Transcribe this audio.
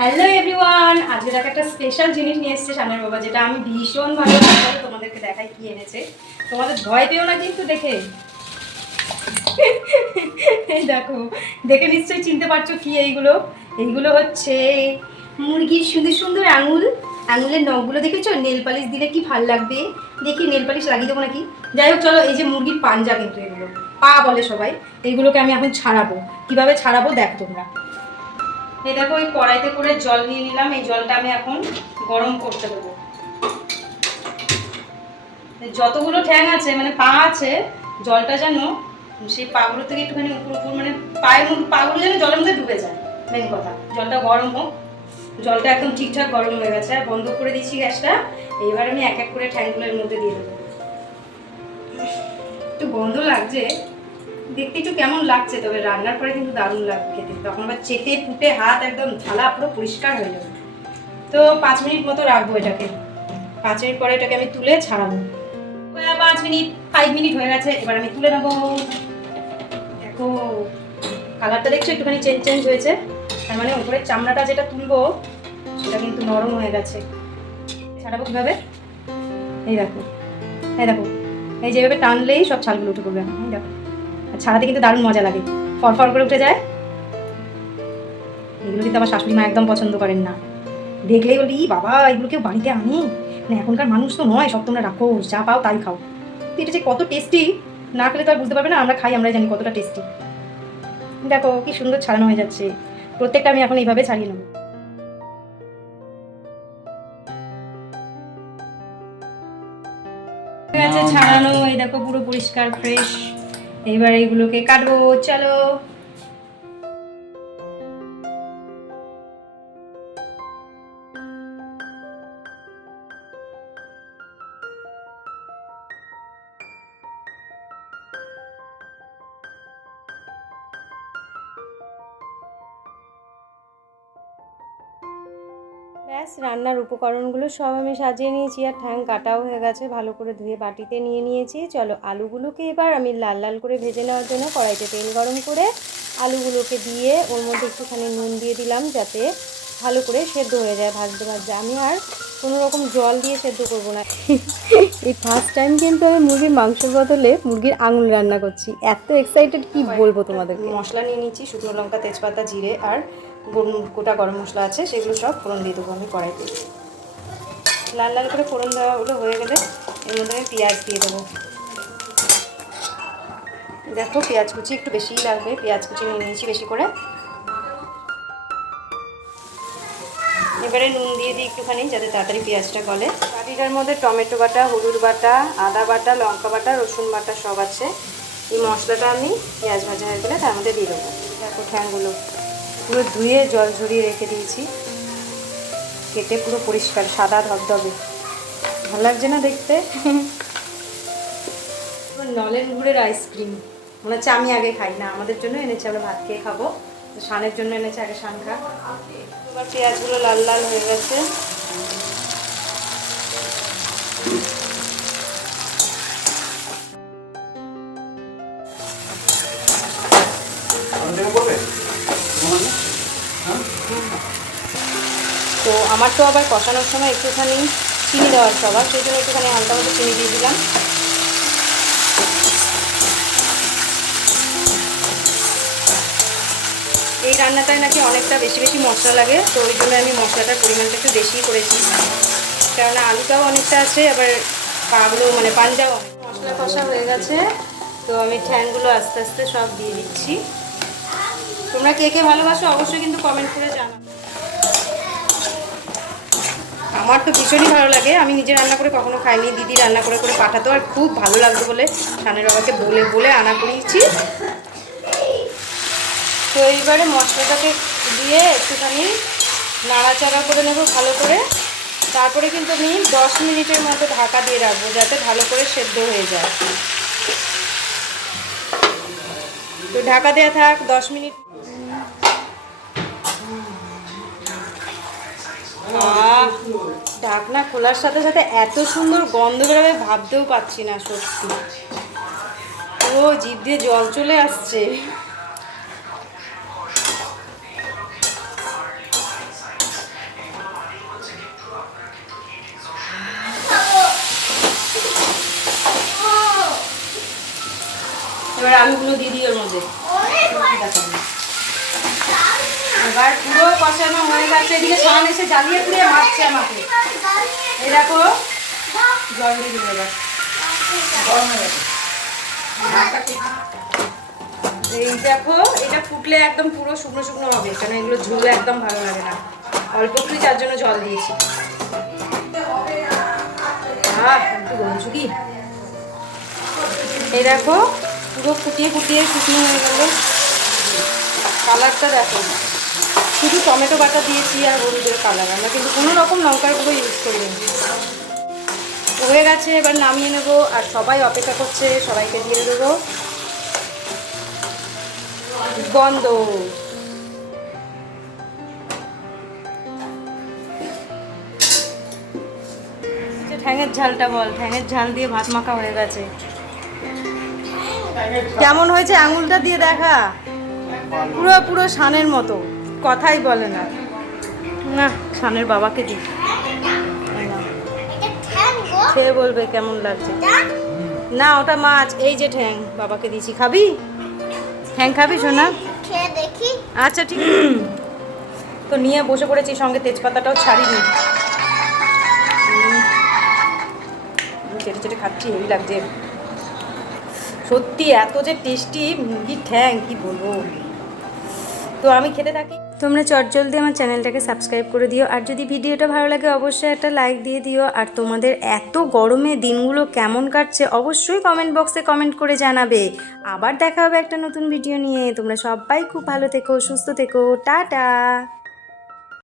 Hello everyone আজকে দেখো একটা স্পেশাল জিনিস নিয়ে এসেছে সামনের বাবা, যেটা আমি ভীষণ ভালো তোমাদেরকে দেখাই কি এনেছে। তোমাদের ভয় পেও না কিন্তু দেখে। দেখো, দেখে নিশ্চয়ই চিনতে পারছ কি এইগুলো। এইগুলো হচ্ছে মুরগির সুন্দর সুন্দর আঙুল। আঙুলের নখগুলো দেখেছ? নেল পালিশ দিলে কি ভালো লাগবে? দেখি নেল পালিশ লাগিয়ে দেবো নাকি? যাই হোক, চলো, এই যে মুরগির পাঞ্জা কিন্তু এগুলো। পা বলে সবাই, এইগুলোকে আমি এখন ছাড়াবো। কীভাবে ছাড়াবো দেখ তোমরা। এই দেখো ওই কড়াইতে করে জল নিয়ে নিলাম। এই জলটা আমি এখন গরম করতে দেবো। যতগুলো ঠ্যাং আছে মানে পা আছে, জলটা যেন সেই পাগুলো থেকে একটুখানি উপর উপর মানে পায়ের মধ্যে, পাগুলো যেন জলের মধ্যে ডুবে যায় মেন কথা। জলটা গরম হোক। জলটা একদম ঠিকঠাক গরম হয়ে গেছে। আর বন্ধ করে দিচ্ছি গ্যাসটা। এইবার আমি এক এক করে ঠ্যাংগুলোর মধ্যে দিয়ে দেবো। একটু গন্ধ লাগছে। দেখতে একটু কেমন লাগছে, তবে রান্নার পরে কিন্তু দারুণ লাগবে খেতে। তখন আবার চেটে ফুটে হাত একদম থালা পুরো পরিষ্কার হয়ে যাবে। তো পাঁচ মিনিট মতো রাখব এটাকে। পাঁচ মিনিট পরে এটাকে আমি তুলে ছাড়াবো। পাঁচ মিনিট ফাইভ মিনিট হয়ে গেছে, এবার আমি তুলে নেব। দেখো কালারটা দেখছ? একটুখানি চেঞ্জ চেঞ্জ হয়েছে। তার মানে উপরের চামড়াটা যেটা তুলবো, সেটা কিন্তু নরম হয়ে গেছে। ছাড়াবো কীভাবে? এই দেখো। এই দেখো। এই যেভাবে টানলেই সব ছালগুলো উঠে পড়বে। এই দেখো। আর ছাড়াতে কিন্তু দারুণ মজা লাগে। ফরফর করে উঠে যায়। এগুলো কিন্তু আমার শাশুড়ি মা একদম পছন্দ করেন না। দেখলেই বলি বাবা, এগুলো কেউ বাড়িতে আনি? মানে এখনকার মানুষ তো নয়, সব তোমরা রাখো, যা পাও তাই খাও। তো এটা যে কত টেস্টি না খেলে তো আর বুঝতে পারবে না, আমরা খাই আমরা জানি কতটা টেস্টি দেখো, কি সুন্দর ছাড়ানো হয়ে যাচ্ছে। প্রত্যেকটা আমি এখন এইভাবে ছাড়িয়ে নেব। ছাড়ানো, এই দেখো পুরো পরিষ্কার ফ্রেশ এইবার এইগুলোকে কাটবো চলো। ব্যাস, রান্নার উপকরণগুলো সব আমি সাজিয়ে নিয়েছি আর ঠ্যাং কাটাও হয়ে গেছে। ভালো করে ধুয়ে বাটিতে নিয়ে নিয়েছি। চলো, আলুগুলোকে এবার আমি লাল লাল করে ভেজে নেওয়ার জন্য কড়াইতে তেল গরম করে আলুগুলোকে দিয়ে ওর মধ্যে একটুখানি নুন দিয়ে দিলাম যাতে ভালো করে সেদ্ধ হয়ে যায়, ভাজতে ভাজতে। আমি আর কোনো রকম জল দিয়ে সেদ্ধ করব না। এই ফার্স্ট টাইম কিন্তু আমি মুরগির মাংসের বদলে মুরগির আঙুল রান্না করছি। এত এক্সাইটেড কি বলব তোমাদেরকে? মশলা নিয়ে নিচ্ছি, শুকনো লঙ্কা, তেজপাতা, জিরে আর গোটা গরম মশলা আছে, সেগুলো সব ফোড়ন দিয়ে দেবো আমি কড়াইতে। লাল লাল করে ফোড়ন দেওয়াগুলো হয়ে গেলে এর মধ্যে আমি পেঁয়াজ দিয়ে দেবো। দেখো পেঁয়াজ কুচি একটু বেশিই লাগবে, পেঁয়াজ কুচি নিয়ে নিয়েছি বেশি করে। এবারে নুন দিয়ে দিই একটুখানি, যাতে তাড়াতাড়ি পেঁয়াজটা গলে। বাটিটার মধ্যে টমেটো বাটা, হলুদ বাটা, আদা বাটা, লঙ্কা বাটা, রসুন বাটা সব আছে। এই মশলাটা আমি পেঁয়াজ ভাজা হয়ে গেলে তার মধ্যে দিয়ে দেবো। দেখো ঠ্যাংগুলো। পুরো ধুয়ে জল ঝরিয়ে রেখে দিয়েছি। কেটে পুরো পরিষ্কার, সাদা ধবধবে। ভালো লাগছে না দেখতে? নলেন গুড়ের আইসক্রিম মনে হচ্ছে আমি আগে খাই। না, আমাদের জন্য এনেছে, আমরা ভাত খেয়ে খাব। শানের জন্য এনেছে আগে শান খা। পেঁয়াজগুলো লাল লাল হয়ে গেছে। তো আমার তো আবার কষানোর সময় একটুখানি চিনি দেওয়ার স্বভাব সেই জন্য একটুখানি হালকা মতো চিনি দিয়ে দিলাম। এই রান্নাটায় নাকি অনেকটা বেশি বেশি মশলা লাগে, তো ওই জন্য আমি মশলাটার পরিমাণটা একটু বেশিই করেছি। কেননা আলুটাও অনেকটা আছে, আবার পাগুলো মানে পাঞ্জাও মশলা কষা হয়ে গেছে, তো আমি ঠ্যাংগুলো আস্তে আস্তে সব দিয়ে দিচ্ছি। তোমরা কে কে ভালোবাসো অবশ্যই কিন্তু কমেন্ট করে জানাও। আমার তো ভীষণই ভালো লাগে। আমি নিজে রান্না করে কখনো খাইনি। দিদি রান্না করে করে পাঠাতো আর খুব ভালো লাগতো বলে সানের বাবাকে বলে বলে আনা করিয়েছি তো এইবারে মশলাটাকে দিয়ে একটুখানি নাড়াচাড়া করে নেব ভালো করে। তারপরে কিন্তু আমি দশ মিনিটের মতো ঢাকা দিয়ে রাখব যাতে ভালো করে সেদ্ধ হয়ে যায়। তো ঢাকা দেওয়া থাক, দশ মিনিট ঢাকনা খোলার সাথে সাথে এত সুন্দর গন্ধ বেরোবে ভাবতেও পাচ্ছি না সত্যি। ও জিভ দিয়ে জল চলে আসছে। এবার আলুগুলো দিয়ে দিই ওর মধ্যে। এবার পুরো কষানো হয়ে গেছে, এদিকে সান এসে জ্বালিয়ে পুড়িয়ে মারছে আমাকে। এই দেখো, জল দিয়ে দিবে এবার। এই দেখো, এটা ফুটলে একদম পুরো শুকনো শুকনো হবে কারণ এগুলো ঝোল একদম ভালো লাগে না। অল্প একটু যার জন্য জল দিয়েছি। এই দেখো, পুরো ফুটিয়ে ফুটিয়ে শুকনো হয়ে গেল। কালারটা দেখো। শুধু টমেটো বাটা দিয়েছি আর হলুদের কালার। আমরা কিন্তু কোনো রকম লঙ্কার গুঁড়ো ইউজ করিনি। হয়ে গেছে, এবার নামিয়ে নেব আর সবাই অপেক্ষা করছে, সবাইকে দিয়ে দেবো। বন্ধ। ঠ্যাঙের ঝালটা বল, ঠ্যাঙের ঝাল দিয়ে ভাত মাখা হয়ে গেছে। কেমন হয়েছে? আঙুলটা দিয়ে দেখা। পুরো পুরো শানের মতো। কথাই বলে না। না সানের বাবাকে দি খেয়ে বলবে, কেমন লাগছে? না, ওটা মাছ। এই যে ঠ্যাং, বাবাকে দিয়েছি। খাবি? ঠ্যাং খাবি, সোনা? আচ্ছা ঠিক। তো নিয়ে বসে পড়েছি, সঙ্গে তেজপাতাটাও ছাড়িনি। চেটে চেটে খাচ্ছি, হেভি লাগছে। সত্যি, এত যে টেস্টি মুরগির ঠ্যাং, কি বলব? তো আমি খেতে থাকি। তোমরা চটজলদি আমার চ্যানেলটাকে সাবস্ক্রাইব করে দিও। আর যদি ভিডিওটা ভালো লাগে, অবশ্যই একটা লাইক দিয়ে দিও। আর তোমাদের এত গরমে দিনগুলো কেমন কাটছে, অবশ্যই কমেন্ট বক্সে কমেন্ট করে জানাবে। আবার দেখা হবে একটা নতুন ভিডিও নিয়ে। তোমরা সবাই খুব ভালো থেকো, সুস্থ থেকো। টাটা!